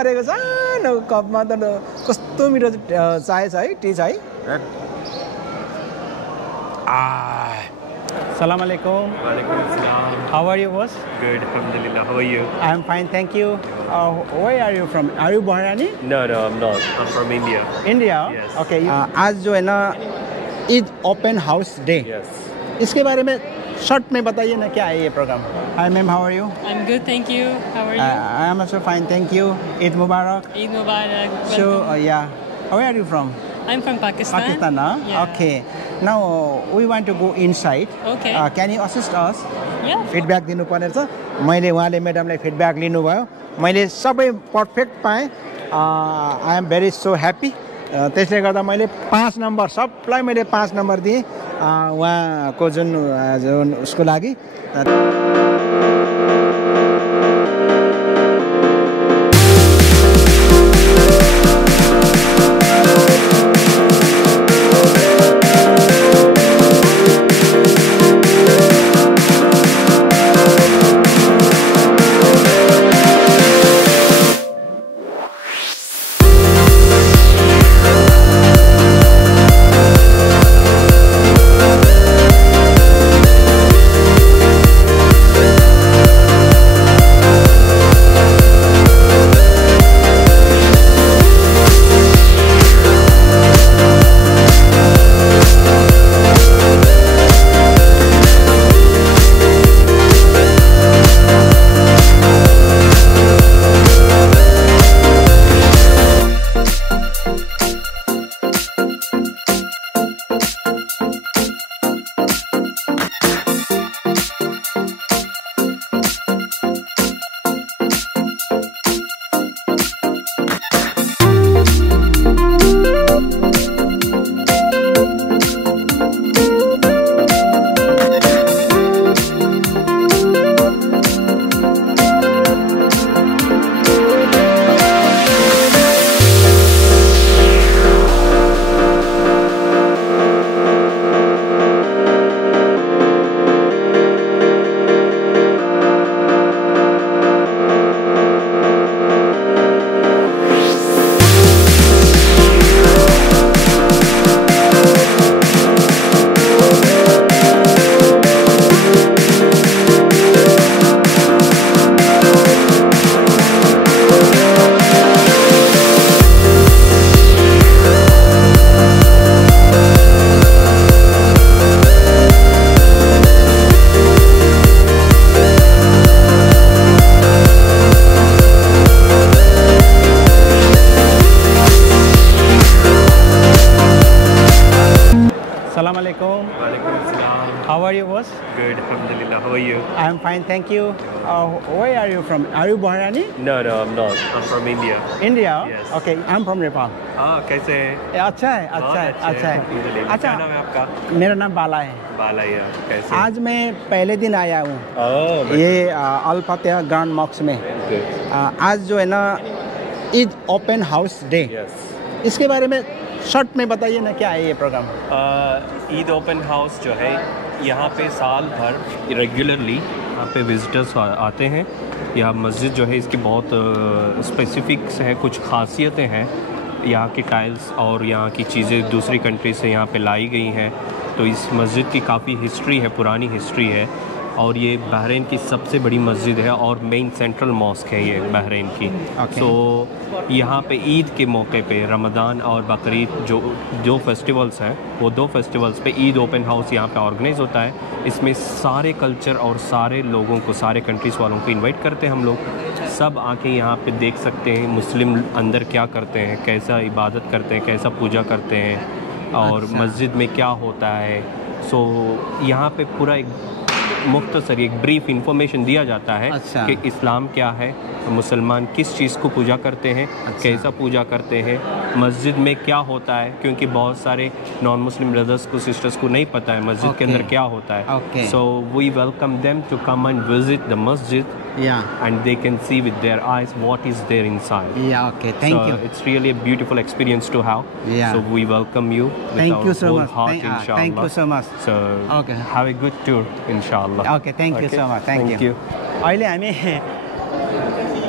परेको सानो कपमा त कस्तो मिठो चाय छ है, टी छ है। Assalamu alaikum. Walaikum assalam. How are you, boss? Good, alhamdulillah. How are you? I'm fine, thank you. Where are you from? Are you Bahraini? No, I'm not. I'm from India. India? Yes. Okay. आज जो है ना Eid open house day, Yes. इसके बारे में short में बताइए ना, क्या है ये programme? Hi ma'am, how are you? I'm good, thank you. How are you? I am also fine, thank you. Eid Mubarak. Eid Mubarak. So Welcome. yeah, where are you from? I'm from Pakistan. Pakistan, huh? Yeah. Okay. Now we want to go inside. Okay. Can you assist us? Yeah. Feedback दिनुपर्ने छ। मैले उहाँले म्याडमलाई feedback लिनुभयो, मैले सबै perfect पाएँ। I am very so happy. त्यसले गर्दा मैले 5 नम्बर, सबलाई मैले 5 नम्बर दिएँ उहाँको जुन उसको लागि। Assalamualaikum. Walaikum assalam. How are you, boss? Good, alhamdulillah. How are you? I'm fine, thank you. Where are you from? Are you Bahraini? No, I'm not. I'm from India. India? Yes. Okay, I'm from Nepal. कैसे हैं? अच्छा है, अच्छा है, अच्छा है। अल्हम्दुलिल्लाह। अच्छा, क्या नाम है आपका? मेरा नाम बाला है। बाला यार, कैसे? आज मैं पहले दिन आया हूँ ये अल फतेह ग्रांड मॉस्क में। आज जो है ना ईद ओपन हाउस डे, इसके बारे में शॉर्ट में बताइए ना, क्या है ये प्रोग्राम? ईद ओपन हाउस जो है यहाँ पे साल भर रेगुलरली यहाँ पे विजिटर्स आते हैं। यह मस्जिद जो है इसकी बहुत स्पेसिफिक्स है, कुछ खासियतें हैं। यहाँ की टाइल्स और यहाँ की चीज़ें दूसरी कंट्री से यहाँ पे लाई गई हैं। तो इस मस्जिद की काफ़ी हिस्ट्री है, पुरानी हिस्ट्री है। और ये बहरीन की सबसे बड़ी मस्जिद है और मेन सेंट्रल मॉस्क है ये बहरीन की। तो यहाँ पे ईद के मौके पे रमज़ान और बकरीद जो फेस्टिवल्स हैं, वो 2 festivals pay Eid open house यहाँ पे ऑर्गेनाइज होता है। इसमें सारे कल्चर और सारे लोगों को, सारे कंट्रीज़ वालों को इनवाइट करते हैं हम लोग। सब आके यहाँ पे देख सकते हैं मुस्लिम अंदर क्या करते हैं, कैसा इबादत करते हैं, कैसा पूजा करते हैं और मस्जिद में क्या होता है। सो यहाँ पे पूरा एक मुख्तसर एक ब्रीफ इंफॉर्मेशन दिया जाता है कि इस्लाम क्या है, मुसलमान किस चीज़ को पूजा करते हैं, कैसा पूजा करते हैं, मस्जिद में क्या होता है, क्योंकि बहुत सारे नॉन मुस्लिम ब्रदर्स को, सिस्टर्स को नहीं पता है मस्जिद के अंदर क्या होता है। So we welcome them to come and visit the masjid and they can see with their eyes what is there inside. Thank you. It's really a beautiful experience to have. So we welcome you with thank our you so whole much. heart, inshallah. Thank you so much. So have a good tour, inshallah. Thank you so much. Thank you. अहिले हामी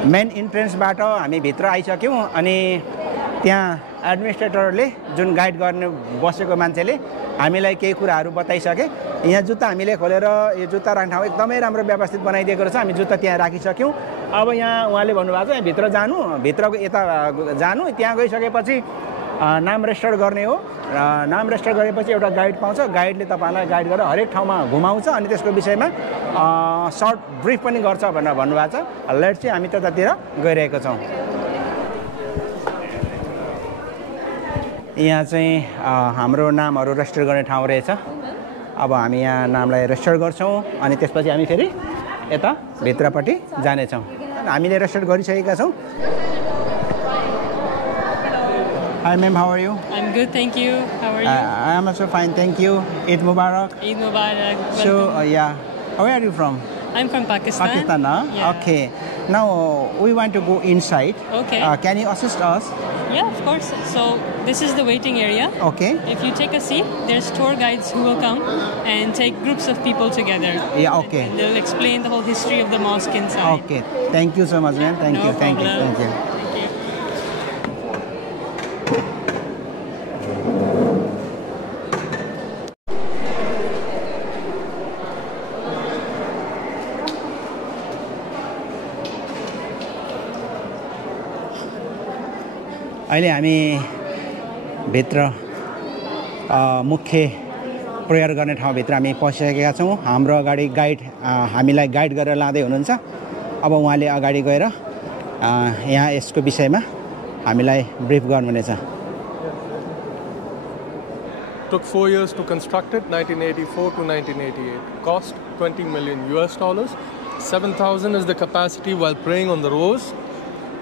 main इन्ट्रेन्सबाट हामी भित्र आइसक्यौँ अनि त्यहाँ एडमिनिस्ट्रेटरले जुन guide गर्ने बसेको मान्छेले हामीलाई केही कुराहरू बताइसके। यहाँ जुत्ता हामीले खोलेर यो जुत्ता राख्ने ठाउँ एकदमै राम्रो व्यवस्थित बनाइदिएको रहेछ। हामी जुत्ता त्यहाँ राखिसक्यौँ। अब यहाँ उहाँले भन्नुभएको छ यहाँ भित्र जानु, भित्रको यता जानु, त्यहाँ गइसकेपछि नाम रेजिस्टर गर्ने हो। नाम रेजिस्टर गरेपछि एउटा गाइड पाउँछ। गाइडले तपाईँलाई गाइड गरेर हरेक ठाउँमा घुमाउँछ अनि त्यसको विषयमा सर्ट ब्रिफ पनि गर्छ भनेर भन्नुभएको छ। लेट चाहिँ हामी त्यतातिर गइरहेको छौँ। यहाँ चाहिँ हाम्रो नामहरू रेजिस्टर गर्ने ठाउँ रहेछ। अब हामी यहाँ नामलाई रेजिस्टर गर्छौँ अनि त्यसपछि हामी फेरि यता भित्रपट्टि जानेछौँ। हामीले रेजिस्टर गरिसकेका छौँ। Hi ma'am, how are you? I'm good, thank you. How are you? I am also fine, thank you. Eid Mubarak. Eid Mubarak. So yeah, where are you from? I'm from Pakistan. Pakistan, huh? Yeah. Okay. Now we want to go inside. Okay. Can you assist us? Yeah, of course. So this is the waiting area. Okay. If you take a seat, there's tour guides who will come and take groups of people together. Yeah, okay. And they'll explain the whole history of the mosque inside. Okay. Thank you so much, ma'am. Thank No you. Thank you. problem. Thank you. Thank you. अहिले हामी भित्र मुख्य prayer गर्ने ठाउँभित्र हामी पसिसकेका छौँ। हाम्रो अगाडि guide हामीलाई गाइड गरेर लाँदै हुनुहुन्छ। अब उहाँले अगाडि गएर यहाँ यसको विषयमा हामीलाई ब्रिफ गर्नुहुनेछ। Took 4 years to construct it, 1984 to 1988. Cost $20 million US. 7,000 is the capacity while praying on the rows.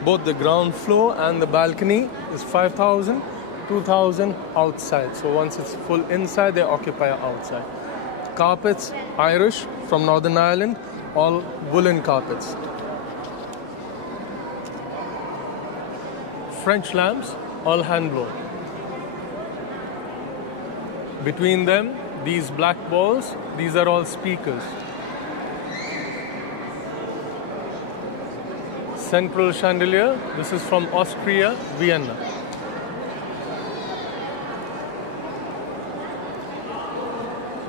Both the ground floor and the balcony is 5,000, 2,000 outside. So once it's full inside, they occupy outside. Carpets, Irish from Northern Ireland, all woolen carpets. French lamps, all hand blown. Between them, these black balls, these are all speakers. Central chandelier, this is from Austria, Vienna.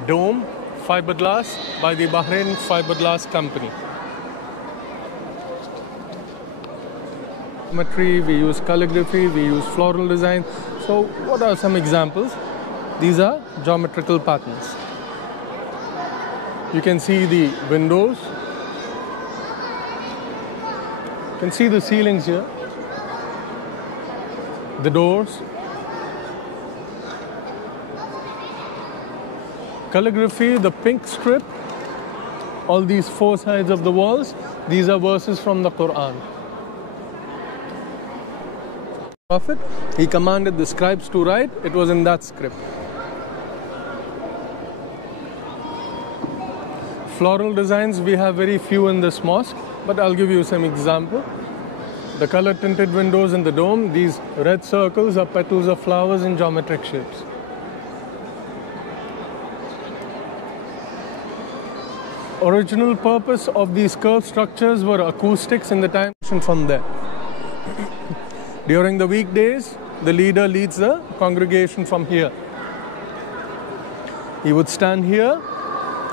Dome, fiberglass by the Bahrain fiberglass company. Geometry, we use calligraphy, we use floral design. So what are some examples? These are geometrical patterns. You can see the windows. You can see the ceilings here, the doors. Calligraphy, the pink strip, all these four sides of the walls, these are verses from the Quran. Prophet, he commanded the scribes to write, it was in that script. Floral designs, we have very few in this mosque, but I'll give you some example. The color tinted windows in the dome, these red circles are petals of flowers in geometric shapes. Original purpose of these curved structures were acoustics in the time from there. During the weekdays, the leader leads the congregation from here. He would stand here,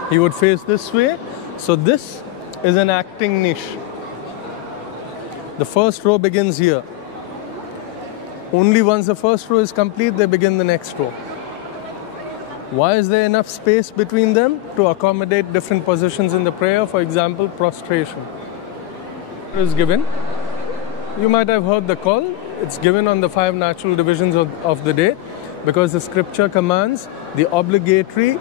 he would face this way. So this is an acting niche. The first row begins here. Only once the first row is complete, they begin the next row. Why is there enough space between them? To accommodate different positions in the prayer. For example, prostration is given. You might have heard the call. It's given on the 5 natural divisions of the day, because the scripture commands the obligatory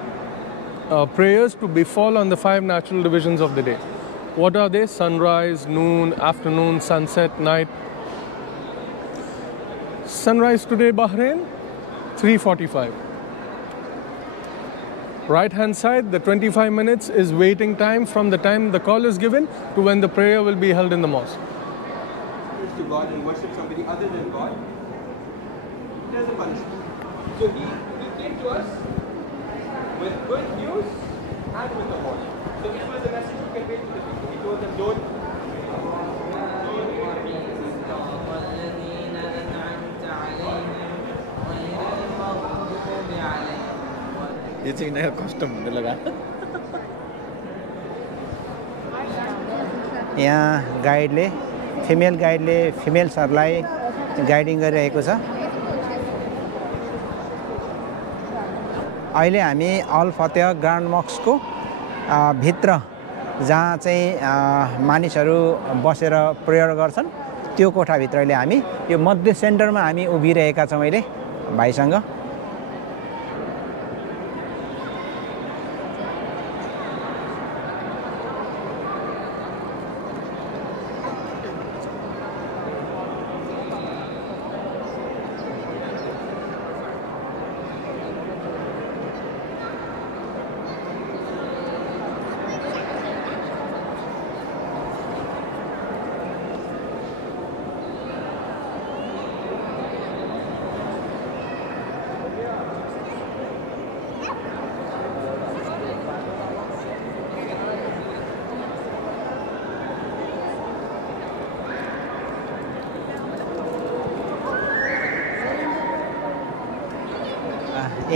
prayers to befall on the 5 natural divisions of the day. What are they? Sunrise, noon, afternoon, sunset, night. Sunrise today, Bahrain, 3:45. Right hand side, the 25 minutes is waiting time from the time the call is given to when the prayer will be held in the mosque. To God and worship somebody other than God, there's a punishment. So he came to us with good news and with a warning. So this was the message he conveyed to the people. He told them, don't यो चाहिँ नयाँ custom हुँदै लगा यहाँ गाइडले female फिमेल्सहरूलाई guiding गरिरहेको छ। अहिले हामी अल फतेह ग्रान्ड मस्कको भित्र जहाँ चाहिँ मानिसहरू बसेर प्रेयर गर्छन् त्यो कोठाभित्र अहिले हामी यो मध्य सेन्टरमा हामी उभिरहेका छौँ अहिले भाइसँग।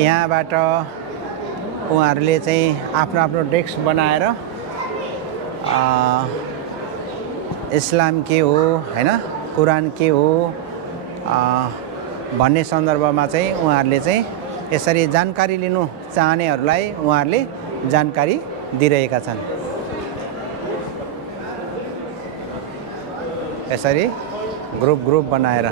यहाँबाट उहाँहरूले चाहिँ आफ्नो आफ्नो डेस्क बनाएर इस्लाम के हो हैन कुरान के हो भन्ने सन्दर्भमा चाहिँ उहाँहरूले चाहिँ यसरी जानकारी लिनु चाहनेहरूलाई उहाँहरूले जानकारी दिइरहेका छन्। यसरी ग्रुप बनाएर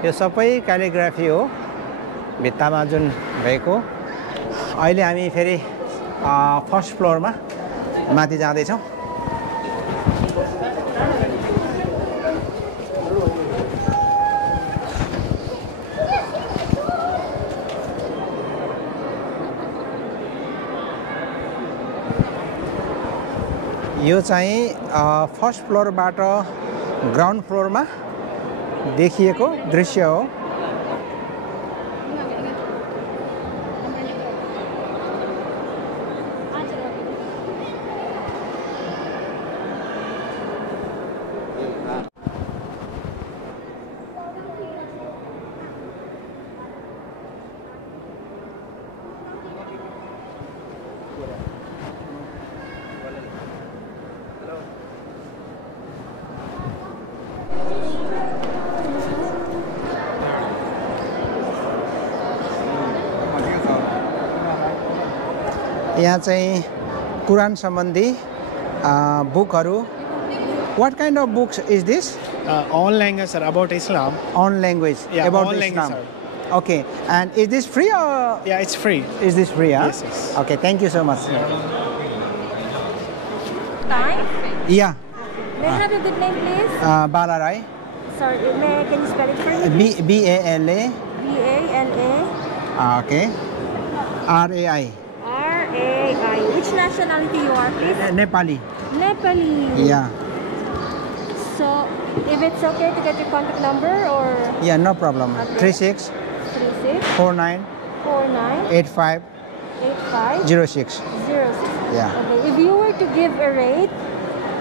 यो सबै क्यालिग्राफी हो भित्तामा जुन भएको। अहिले हामी फेरि फर्स्ट फ्लोरमा माथि जाँदैछौँ। यो चाहिँ फर्स्ट फ्लोरबाट ग्राउन्ड फ्लोरमा देखिएको दृश्य हो। यहाँ चाहिँ कुरान सम्बन्धी बुकहरू। What kind of books is this? All languages are about Islam. On language, Yeah, about all Islam. languages Okay, and is this free or? Yeah, it's free. Is this free? Huh? Yes, yes. Okay, thank you so much. Time? Yeah, May I have a good name, please? Balarai. Sorry, can you spell it for me? B-A-L-A. B-A-L-A. Okay. R-A-I. R-A-I. Which nationality you are, please? Nepali. Nepali. Yeah. So, if it's okay to get your contact number or? Yeah, no problem. Okay. 36 36 49 49 85 85 06. 06. Yeah. Okay, if you were to give a rate,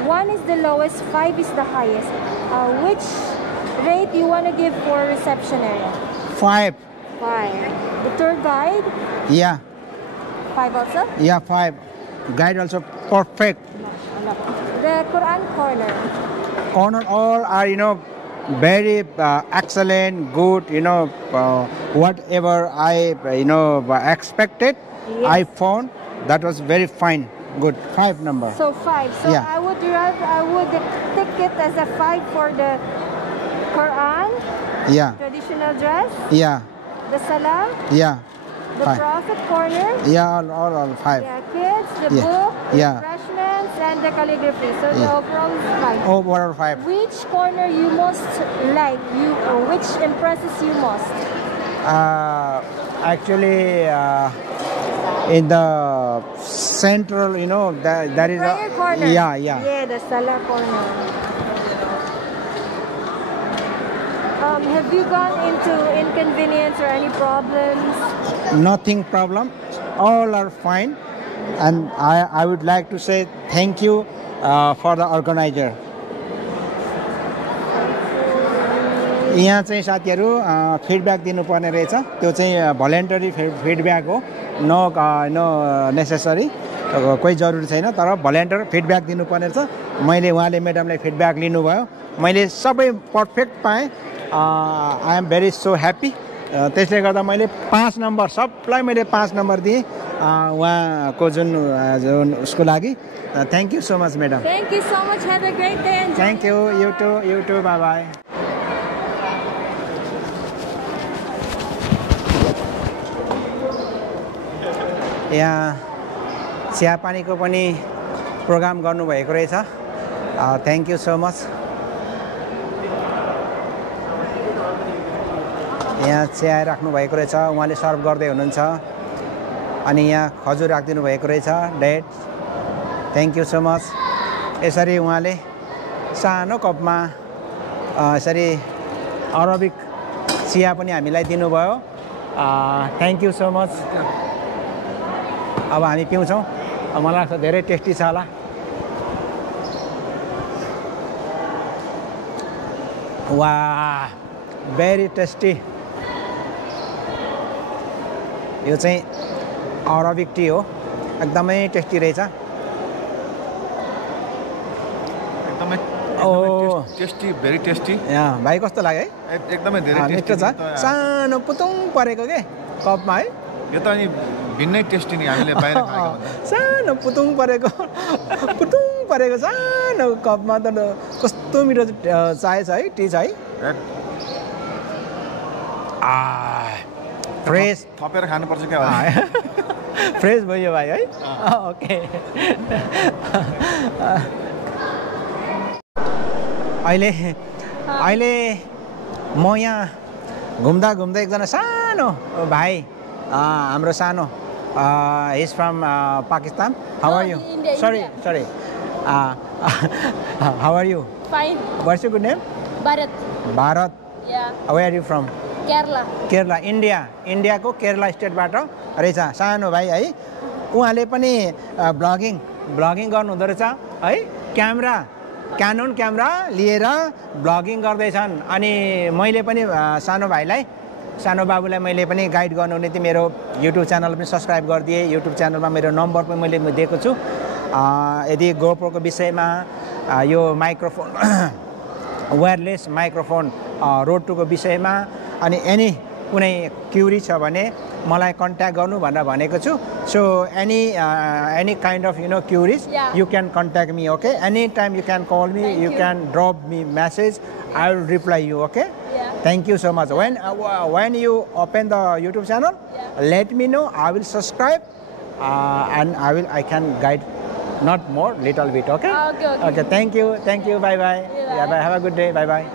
1 is the lowest, 5 is the highest. Which rate you want to give for reception area? 5. 5. The tour guide? Yeah. 5 also? Yeah, 5. Guide also perfect. The Quran corner? Corner all are, very excellent, good, whatever I, expected, Yes. I found that was very fine, good. 5 number. So 5. So Yeah. I would take it as a 5 for the Quran, Yeah, traditional dress, yeah, the Salam, yeah, the 5. Prophet corner, Yeah, all 5. yeah, kids, the Yeah. book, Yeah. refreshments, and the calligraphy. So the overall is 5. Overall 5. Which corner you most like? Which impresses you most? Actually, in the central, you know, that is Prayer corner. Yeah. Yeah, the Salah corner. Have you gone into inconvenience or any problems? Nothing problem. All are fine. And I would like to say thank you for the organizer. यहाँ चाहिँ साथीहरु feedback दिनुपर्ने रहेछ त्यो चाहिँ भोलन्टरी feedback हो no necessary कोही जरुरी छैन तर भोलन्टियर फिडब्याक दिनुपर्ने रहेछ मैले उहाँले म्याडमलाई फिडब्याक लिनुभयो मैले सबै पर्फेक्ट पाएँ I am very so happy त्यसले गर्दा मैले 5 नम्बर सबलाई मैले 5 नम्बर दिएँ उहाँको जुन उसको लागि thank you so much madam thank you so much have a great day thank you you too bye bye यहाँ चियापानीको पनि प्रोग्राम गर्नुभएको रहेछ थ्याङ्क यू सो मच यहाँ चिया राख्नु भएको रहेछ उहाँले सर्भ गर्दै हुनुहुन्छ अनि यहाँ खजुर राखिदिनु भएको रहेछ date thank you so much यसरी उहाँले सानो कपमा यसरी अरबिक चिया पनि हामीलाई दिनुभयो थ्याङ्क यू सो मच अब हामी पिउँछौँ मलाई लाग्छ धेरै टेस्टी छ होला वाह भेरी टेस्टी यो चाहिँ अरबिक टी हो एकदमै टेस्टी रहेछ एकदमै टेस्टी भेरी टेस्टी यहाँ भाइ कस्तो लाग्यो है एकदमै धेरै टेस्टी छ सानो पुतुङ परेको के कपमा है यो त अनि भिन्नै टेस्टी नि हामीले बाहिर खाएको सानो पुतुङ परेको सानो कपमा त कस्तो मिठो चाय छ है टी छ है फ्रेस थपेर खानुपर्छ क्या फ्रेस भयो भाइ है ओके अहिले म यहाँ घुम्दा एकजना सानो भाइ हाम्रो सानो he is from Pakistan. How are you? India, sorry. How are you? Fine. What's your good name? Bharat. Yeah. Where are you from? Kerala. India को केरला स्टेटबाट रहेछ सानो भाइ है उहाँले पनि ब्लगिङ गर्नुहुँदो रहेछ है क्यानन क्यामेरा लिएर ब्लगिङ गर्दैछन् अनि मैले पनि सानो बाबुलाई मैले पनि गाइड गर्नु निम्ति मेरो युट्युब च्यानल पनि सब्स्क्राइब गरिदिएँ युट्युब च्यानलमा मेरो नम्बर पनि मैले दिएको छु यदि गोप्रोको विषयमा यो माइक्रोफोन वायरलेस माइक्रोफोन रोड टूको विषयमा अनि एनी कुनै क्युरी छ भने मलाई कन्ट्याक्ट गर्नु भनेर भनेको छु so any kind of queries you can contact me okay any time you can call me you can drop me message I will reply you okay Thank you so much. When you open the YouTube channel, let me know. I will subscribe, and I can guide, not more, little bit. Okay. Okay. Okay. Thank you. Bye bye. Yeah. Bye. Have a good day. Bye bye.